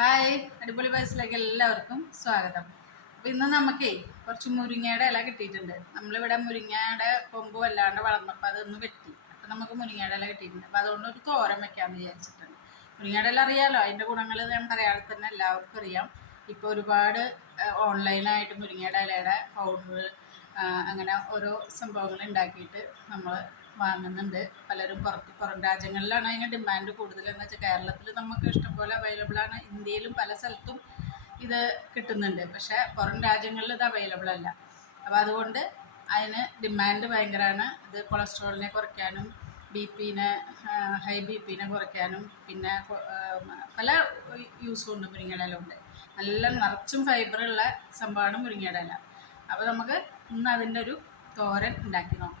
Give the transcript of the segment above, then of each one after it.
Hi അടിപൊളി വയസ്സിലേക്ക് എല്ലാവർക്കും സ്വാഗതം. അപ്പോൾ ഇന്ന് നമുക്കേ കുറച്ച് മുരിങ്ങയുടെ ഇല കിട്ടിയിട്ടുണ്ട്. നമ്മളിവിടെ മുരിങ്ങയുടെ കൊമ്പ് വല്ലാണ്ട് വളർന്നപ്പോൾ അതൊന്ന് വെട്ടി. അപ്പോൾ നമുക്ക് മുരിങ്ങയുടെ ഇല കിട്ടിയിട്ടുണ്ട്. അപ്പോൾ അതുകൊണ്ട് ഒരു തോരൻ വെക്കാമെന്ന് വിചാരിച്ചിട്ടുണ്ട്. മുരിങ്ങയുടെ ഇല അറിയാമല്ലോ അതിന്റെ ഗുണങ്ങൾ അയാൾ തന്നെ എല്ലാവർക്കും അറിയാം. ഇപ്പോൾ ഒരുപാട് ഓൺലൈനായിട്ട് മുരിങ്ങയുടെ ഇലയുടെ പൗഡർ അങ്ങനെ ഓരോ സംഭവങ്ങൾ ഉണ്ടാക്കിയിട്ട് നമ്മൾ വാങ്ങുന്നുണ്ട്. പലരും പുറത്ത് പുറം രാജ്യങ്ങളിലാണ് അതിന് ഡിമാൻഡ് കൂടുതൽ എന്ന് വെച്ചാൽ കേരളത്തിൽ നമുക്ക് ഇഷ്ടംപോലെ അവൈലബിൾ ആണ്. ഇന്ത്യയിലും പല സ്ഥലത്തും ഇത് കിട്ടുന്നുണ്ട്. പക്ഷേ പുറം രാജ്യങ്ങളിൽ ഇത് അവൈലബിൾ അല്ല. അപ്പോൾ അതുകൊണ്ട് അതിന് ഡിമാൻഡ് ഭയങ്കരമാണ് ഇത് കൊളസ്ട്രോളിനെ കുറയ്ക്കാനും ബി പിന്നെ ഹൈ ബി പിന്നെ കുറയ്ക്കാനും പിന്നെ പല യൂസും ഉണ്ട് മുരിങ്ങയുടെ ഉണ്ട് നല്ല നിറച്ചും ഫൈബറുള്ള സംഭവമാണ് മുരിങ്ങയുടെ ഇല അപ്പോൾ നമുക്ക് ഇന്ന് അതിന്റെ ഒരു തോരൻ ഉണ്ടാക്കി നോക്കാം.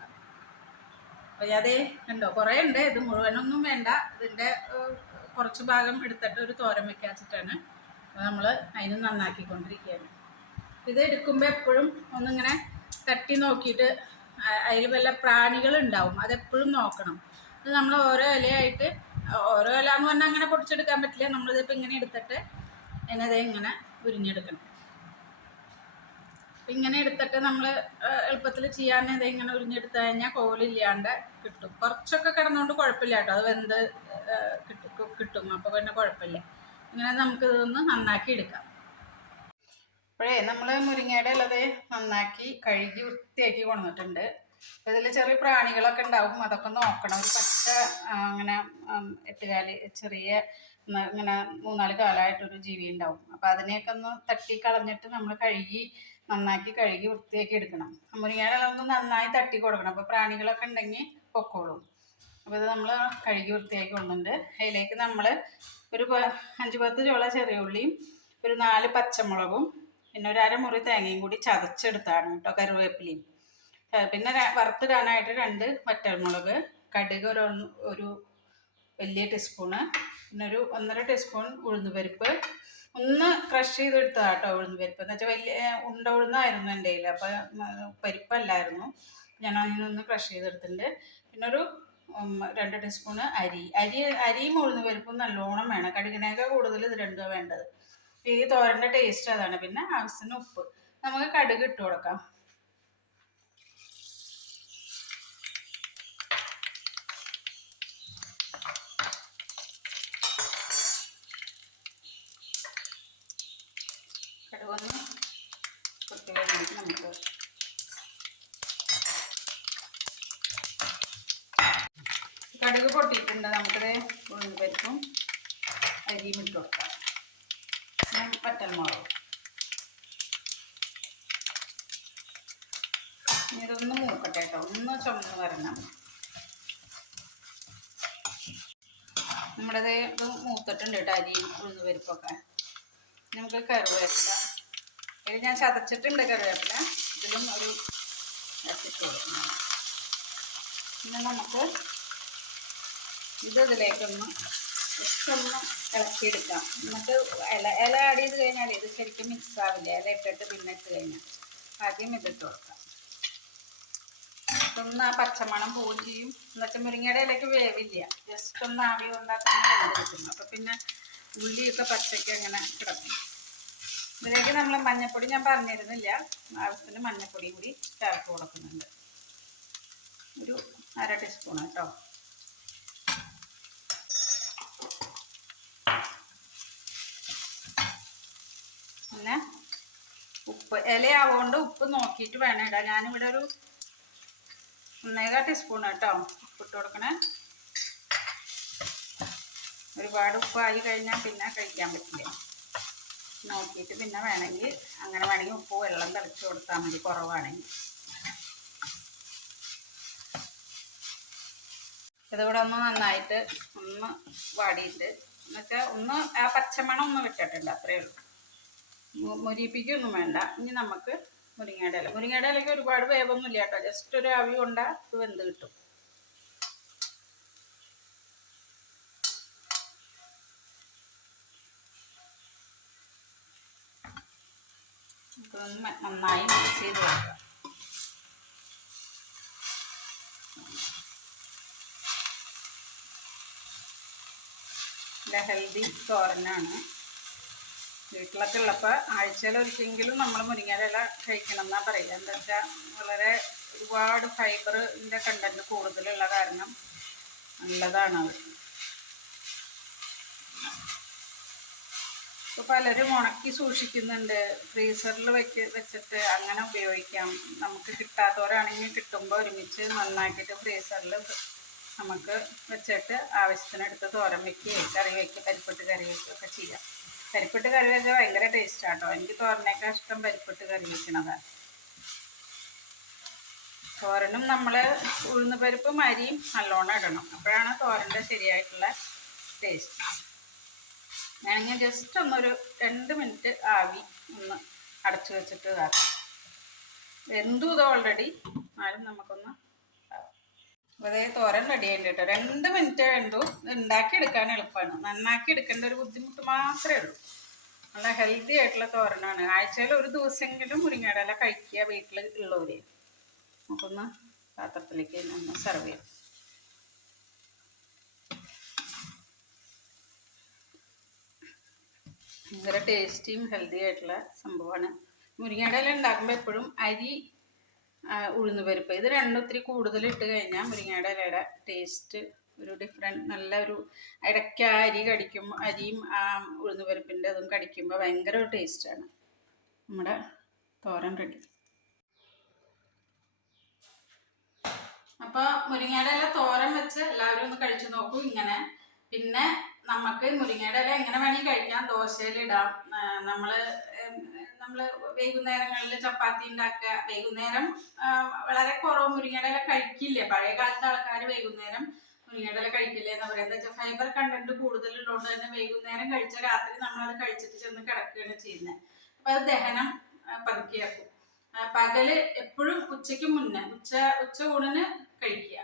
അപ്പോൾ അതേ കണ്ടോ കുറേ ഉണ്ട്. ഇത് മുഴുവനൊന്നും വേണ്ട. ഇതിന്റെ കുറച്ച് ഭാഗം എടുത്തിട്ട് ഒരു തോരൻ വെക്കാച്ചിട്ടാണ് നമ്മൾ അതിന് നന്നാക്കിക്കൊണ്ടിരിക്കുകയാണ്. ഇത് എടുക്കുമ്പോൾ എപ്പോഴും ഒന്നിങ്ങനെ തട്ടി നോക്കിയിട്ട് അതിൽ വല്ല പ്രാണികളുണ്ടാവും അതെപ്പോഴും നോക്കണം. ഇത് നമ്മൾ ഓരോ ഇലയായിട്ട് ഓരോ ഇല എന്ന് പറഞ്ഞാൽ അങ്ങനെ പൊടിച്ചെടുക്കാൻ പറ്റില്ല. നമ്മളിതിപ്പോൾ ഇങ്ങനെ എടുത്തിട്ട് അതിനത് ഇങ്ങനെ ഉരിഞ്ഞെടുക്കണം. ഇങ്ങനെ എടുത്തിട്ട് നമ്മൾ എളുപ്പത്തിൽ ചെയ്യാൻ ഇത് ഇങ്ങനെ ഉരിഞ്ഞെടുത്ത് കഴിഞ്ഞാൽ കോലില്ലാണ്ട് കിട്ടും. കുറച്ചൊക്കെ കിടന്നുകൊണ്ട് കുഴപ്പമില്ല കേട്ടോ. അത് വെന്ത് കിട്ടും കിട്ടും. അപ്പോൾ പിന്നെ കുഴപ്പമില്ല. ഇങ്ങനെ നമുക്ക് ഇതൊന്ന് നന്നാക്കി എടുക്കാം. അപ്പോഴേ നമ്മൾ മുരിങ്ങയുടെ ഉള്ളത് നന്നാക്കി കഴുകി വൃത്തിയാക്കി കൊണ്ടുവന്നിട്ടുണ്ട്. ഇതിൽ ചെറിയ പ്രാണികളൊക്കെ ഉണ്ടാവും. അതൊക്കെ നോക്കണം. ഒരു പച്ച അങ്ങനെ എട്ടുകാലി ചെറിയ ഇങ്ങനെ മൂന്നാൽ കാലമായിട്ടൊരു ജീവി ഉണ്ടാവും. അപ്പോൾ അതിനെയൊക്കെ ഒന്ന് തട്ടി കളഞ്ഞിട്ട് നമ്മൾ കഴുകി നന്നാക്കി കഴുകി വൃത്തിയാക്കി എടുക്കണം. മുരിങ്ങയുടെ ഒന്ന് നന്നായി തട്ടി കൊടുക്കണം. അപ്പോൾ പ്രാണികളൊക്കെ ഉണ്ടെങ്കിൽ പൊക്കോളും. അപ്പോൾ ഇത് നമ്മൾ കഴുകി വൃത്തിയാക്കി കൊണ്ടുണ്ട് അതിലേക്ക് നമ്മൾ ഒരു അഞ്ച് പത്ത് ചോള ചെറിയ ഉള്ളിയും ഒരു നാല് പച്ചമുളകും പിന്നെ ഒരു അരമുറി തേങ്ങയും കൂടി ചതച്ചെടുത്താണ് കേട്ടോ കറിവേപ്പിലയും. പിന്നെ വറുത്തിടാനായിട്ട് രണ്ട് വറ്റൽമുളക് കടുക് ഒരു ഒരു വലിയ ടീസ്പൂണ് പിന്നെ ഒരു ഒന്നര ടീസ്പൂൺ ഉഴുന്നുപരിപ്പ് ഒന്ന് ക്രഷ് ചെയ്തെടുത്തതാ കേട്ടോ ഉഴുന്നുപരിപ്പ് എന്ന് വെച്ചാൽ വലിയ ഉണ്ട ഉഴുന്നായിരുന്നു എന്റെ കയ്യിൽ. അപ്പോൾ പരിപ്പല്ലായിരുന്നു. ഞാൻ അതിനൊന്ന് ക്രഷ് ചെയ്തെടുത്തിട്ടുണ്ട്. പിന്നെ ഒരു രണ്ട് ടീസ്പൂണ് അരി. അരി അരിയും ഉഴുന്ന് പരിപ്പും നല്ലോണം വേണം. കടിക്കണേക്കാൾ കൂടുതൽ ഇത് രണ്ടും വേണ്ടത്. ഈ തോരന്റെ ടേസ്റ്റ് അതാണ്. പിന്നെ ആവശ്യത്തിന് ഉപ്പ്. നമുക്ക് കടുക് ഇട്ട് കൊടുക്കാം കടുക് ഒന്ന് പൊട്ടി കഴിഞ്ഞിട്ട് നമുക്ക് കടുക് പൊട്ടിയിട്ടുണ്ട്. നമുക്കത് ഉഴുന്ന് പരിപ്പും അരിയും ഇട്ട് കൊടുക്കാം. പിന്നെ വറ്റൽമുളകും. ഇനി ഇതൊന്ന് മൂക്കട്ടെ കേട്ടോ. ഒന്ന് ചുമന്ന് വരണം. നമ്മുടേത് മൂത്തിട്ടുണ്ട് കേട്ടോ അരിയും ഉഴുന്ന് പരിപ്പൊക്കെ നമുക്ക് കറിവേപ്പില ഇത് ഞാൻ ചതച്ചിട്ടുണ്ട് കറിവേപ്പില. ഇതിലും ഒരു ഇട്ടിട്ട് കൊടുക്കണം പിന്നെ നമുക്ക് ഇത് ഇതിലേക്കൊന്ന് ഇഷ്ടമൊന്ന് ഇളക്കിയെടുക്കാം. എന്നിട്ട് ഇല ഇല ആഡ് ചെയ്ത് കഴിഞ്ഞാൽ ഇത് ശരിക്കും മിക്സ് ആവില്ല? ഇല ഇട്ടിട്ട് പിന്നെ ഇട്ട് കഴിഞ്ഞാൽ ആദ്യം ഇതിട്ട് കൊടുക്കാം. ഒന്ന് ആ പച്ചമണം പോവുകയും ചെയ്യും. എന്നുവെച്ചാൽ മുരിങ്ങയുടെ ഇലയ്ക്ക് വേവില്ല. ജസ്റ്റ് ഒന്ന് ആവി കൊണ്ടാൽ തന്നെ അപ്പം പിന്നെ ഉള്ളിയൊക്കെ പച്ചയ്ക്ക് അങ്ങനെ കിടക്കും. ഇതിലേക്ക് നമ്മൾ മഞ്ഞപ്പൊടി ഞാൻ പറഞ്ഞിരുന്നില്ല. ആവശ്യത്തിന് മഞ്ഞപ്പൊടി കൂടി ചേർത്ത് കൊടുക്കുന്നുണ്ട്. ഒരു അര ടീസ്പൂൺ കേട്ടോ. പിന്നെ ഉപ്പ് ഇലയാവുകൊണ്ട് ഉപ്പ് നോക്കിയിട്ട് വേണം ഇടാൻ. ഞാനിവിടെ ഒരു ഒന്നേകാൽ ടീസ്പൂൺ കേട്ടോ ഉപ്പിട്ട് കൊടുക്കണേ. ഒരുപാട് ഉപ്പായി കഴിഞ്ഞാൽ പിന്നെ കഴിക്കാൻ പറ്റില്ല. നോക്കിയിട്ട് പിന്നെ വേണമെങ്കിൽ അങ്ങനെ വേണമെങ്കിൽ ഉപ്പ് വെള്ളം തിളച്ച് കൊടുത്താൽ മതി കുറവാണെങ്കിൽ. ഇതിവിടെ ഒന്ന് നന്നായിട്ട് ഒന്ന് വാടിയിട്ട് എന്നുവെച്ചാൽ ഒന്ന് ആ പച്ചമണം ഒന്ന് വിട്ടിട്ടുണ്ട് അത്രയേ ഉള്ളൂ. മുരിപ്പിക്കൊന്നും വേണ്ട. ഇനി നമുക്ക് മുരിങ്ങയുടെ ഇല. മുരിങ്ങയുടെ ഇലയ്ക്ക് ഒരുപാട് വേവൊന്നുമില്ല കേട്ടോ. ജസ്റ്റ് ഒരു ആവി കൊണ്ടാൽ ഇത് വെന്ത് കിട്ടും. ഇതൊന്ന് നന്നായി മിക്സ് ചെയ്ത് വെക്കുക. നല്ല ഹെൽത്തി തോരനാണ്. വീട്ടിലൊക്കെ ഉള്ളപ്പോൾ ആഴ്ചയിൽ ഒരിക്കലെങ്കിലും നമ്മൾ മുരിങ്ങയുടെ ഇല കഴിക്കണം എന്നാ പറയുക എന്താ വെച്ചാൽ വളരെ ഒരുപാട് ഫൈബറിന്റെ കണ്ടന്റ് കൂടുതലുള്ള കാരണം നല്ലതാണത്. ഇപ്പോൾ പലരും ഉണക്കി സൂക്ഷിക്കുന്നുണ്ട്. ഫ്രീസറിൽ വെക്ക് വെച്ചിട്ട് അങ്ങനെ ഉപയോഗിക്കാം. നമുക്ക് കിട്ടാത്തവരാണെങ്കിൽ കിട്ടുമ്പോൾ ഒരുമിച്ച് നന്നാക്കിയിട്ട് ഫ്രീസറിൽ നമുക്ക് വെച്ചിട്ട് ആവശ്യത്തിനെടുത്ത് തോരൻ വയ്ക്കുകയും കറി വയ്ക്കുക പരിപ്പിട്ട് കറി വയ്ക്കുകയൊക്കെ ചെയ്യാം. പരിപ്പിട്ട് കറി വെച്ചാൽ ഭയങ്കര ടേസ്റ്റാണ് കേട്ടോ എനിക്ക് തോരനേക്കാൾ ഇഷ്ടം പരിപ്പിട്ട് കറി വയ്ക്കണതാണ് തോരനും നമ്മൾ ഉഴുന്ന് പരിപ്പും അരിയും നല്ലോണം ഇടണം. അപ്പോഴാണ് തോരന്റെ ശരിയായിട്ടുള്ള ടേസ്റ്റ് ഞാനിങ്ങനെ ജസ്റ്റ് ഒന്നൊരു രണ്ട് മിനിറ്റ് ആവി ഒന്ന് അടച്ചു വെച്ചിട്ട് ഇതാക്കാം. വെന്തു ഇത് ഓൾറെഡി എന്നാലും നമുക്കൊന്ന് അതേ തോരൻ റെഡി ആയിട്ട് കേട്ടോ. രണ്ട് മിനിറ്റ് വേണ്ടു ഉണ്ടാക്കി എടുക്കാൻ എളുപ്പമാണ്. നന്നാക്കി എടുക്കേണ്ട ഒരു ബുദ്ധിമുട്ട് മാത്രമേ ഉള്ളൂ. നല്ല ഹെൽത്തി ആയിട്ടുള്ള തോരനാണ്. ആഴ്ചയിൽ ഒരു ദിവസമെങ്കിലും മുരിങ്ങയുടെ ഇല കഴിക്കുക വീട്ടിൽ ഉള്ളവര്. നമുക്കൊന്ന് പാത്രത്തിലേക്ക് സെർവ് ചെയ്യാം. ഭയങ്കര ടേസ്റ്റിയും ഹെൽത്തി ആയിട്ടുള്ള സംഭവമാണ്. മുരിങ്ങയുടെ ഇല ഉണ്ടാക്കുമ്പോൾ എപ്പോഴും അരി ഉഴുന്ന് പരിപ്പ്. ഇത് രണ്ടും ഒത്തിരി കൂടുതൽ ഇട്ട് കഴിഞ്ഞാൽ മുരിങ്ങയുടെ ഇലയുടെ ടേസ്റ്റ് ഒരു ഡിഫറെന്റ് നല്ലൊരു ഇടയ്ക്ക് അരി കടിക്കുമ്പോൾ അരിയും ആ ഉഴുന്ന് പരിപ്പിന്റെ അതും കടിക്കുമ്പോൾ ഭയങ്കര ഒരു ടേസ്റ്റാണ് നമ്മുടെ തോരൻ റെഡി അപ്പോൾ മുരിങ്ങയുടെ ഇല തോരൻ വെച്ച് എല്ലാവരും ഒന്ന് കഴിച്ചു നോക്കൂ ഇങ്ങനെ. പിന്നെ നമുക്ക് മുരിങ്ങയുടെ ഇല എങ്ങനെ വേണമെങ്കിൽ കഴിക്കാം. ദോശയിലിടാം നമ്മൾ നമ്മൾ വൈകുന്നേരങ്ങളിൽ ചപ്പാത്തി ഉണ്ടാക്കുക വൈകുന്നേരം വളരെ കുറവ് മുരിങ്ങയുടെ ഇല കഴിക്കില്ല? പഴയ കാലത്തെ ആൾക്കാർ വൈകുന്നേരം മുരിങ്ങയുടെ ഇല കഴിക്കില്ല എന്ന് പറയുന്നത് വെച്ചാൽ ഫൈബർ കണ്ടന്റ് കൂടുതലുള്ളതുകൊണ്ട് തന്നെ വൈകുന്നേരം കഴിച്ച രാത്രി നമ്മൾ അത് കഴിച്ചിട്ട് ചെന്ന് കിടക്കുകയാണ് ചെയ്യുന്നത് അപ്പോൾ അത് ദഹനം പതുക്കിയാക്കും. പകൽ എപ്പോഴും ഉച്ചയ്ക്ക് മുന്നേ ഉച്ച ഉച്ച ഊണിന് കഴിക്കുക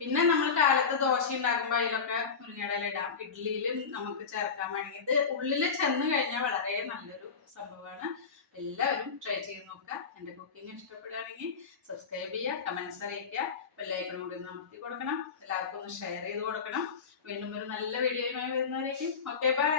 പിന്നെ നമ്മൾ കാലത്ത് ദോശ ഉണ്ടാക്കുമ്പോൾ അതിലൊക്കെ മുരിങ്ങയുടെ ഇല ഇടാം. ഇഡ്ഡലിയിലും നമുക്ക് ചേർക്കാൻ വേണമെങ്കിൽ ഇത് ഉള്ളിൽ ചെന്ന് കഴിഞ്ഞാൽ വളരെ നല്ലൊരു സംഭവമാണ്. എല്ലാവരും ട്രൈ ചെയ്ത് നോക്കുക. എന്റെ കുക്കിംഗ് ഇഷ്ടപ്പെടുകയാണെങ്കിൽ സബ്സ്ക്രൈബ് ചെയ്യുക കമൻസ് അറിയിക്കുക. ബെല്ലൈക്കൺ കൂടി ഒന്ന് അമർത്തി കൊടുക്കണം. എല്ലാവർക്കും ഒന്ന് ഷെയർ ചെയ്ത് കൊടുക്കണം. വീണ്ടും ഒരു നല്ല വീഡിയോയുമായി വരുന്നവരേക്കും. Okay bye